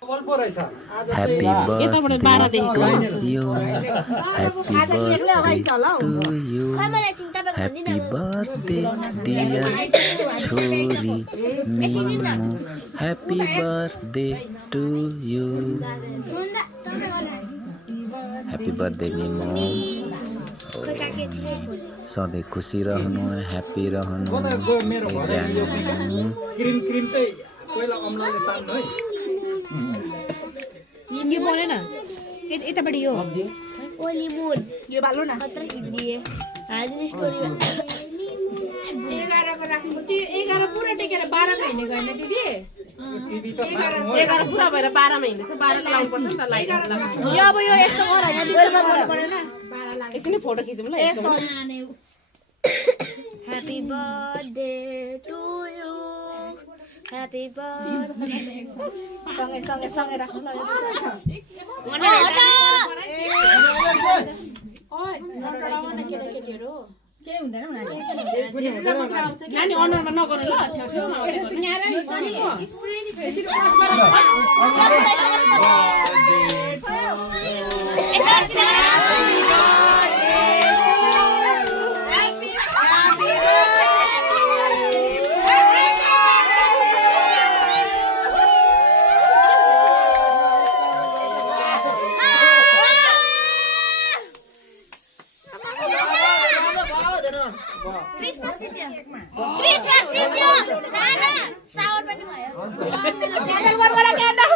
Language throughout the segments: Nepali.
Happy birthday to you. Happy birthday to you. Happy birthday dear Chori Mimu. Happy birthday to you. Happy birthday Mimu. सधैँ खुसी रहनु, ह्याप्पी रहनु। क्रिम चाहिँ पहिला अम्लाले तान्नु है। यो बोले न यतापट्टि यो ओली मुन यो बाल्नु न खतरा हिन्दी है हाजिर स्टोरी 11 को राख्नु त्यो 11 पुरा टेकेर 12 को हिँड्ने गएन दिदी 11 पुरा भएर 12 मा हिँड्दैछ 12 को लाउनु पर्छ नि त लाइट यो अब यो यस्तो गर यहाँ बिचमा गर एकछिन फोटो खिचौँ ल Happy birthday to you. Happy birthday. सँगै राख्नु ल ओइ नटडाउन केटाकेटीहरु के हुँदैन उनीहरु नानी अनुहारमा नगर्नु ल छेउछेउमा Christmas City. Nana, saur पनि भयो. Candle burger candle.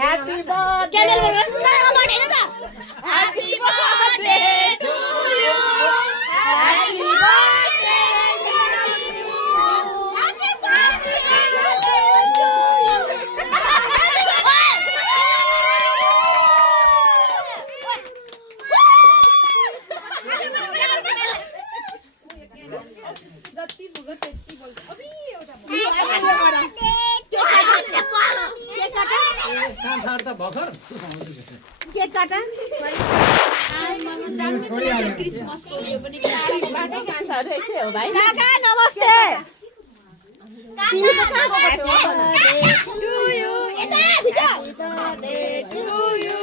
Happy birthday. Candle burger. नमाटेन त. Happy birthday to you. Happy birthday to you. Happy birthday to you. Christmas को यो पनि बाटो कान्छाहरु यसै हो भाइ काका नमस्ते तिमी त कहाँ गएको टु यु यता भित्र to you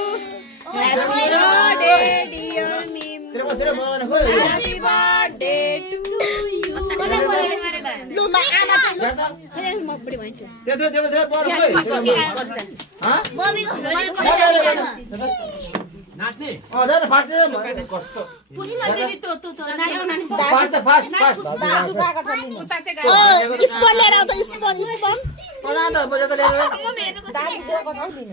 happy birthday dear मिम ह्यापी बर्थडे टु यु लु म आमा चाहिँ म बुढी भइन्छु मम्मीको नाच्ने जान फास्ट कस्तो पुसिन दिदी त नानी फास्ट स्पन लिएर आऊ त स्पन पदा त बजे त लिएर दाइ दिएको छ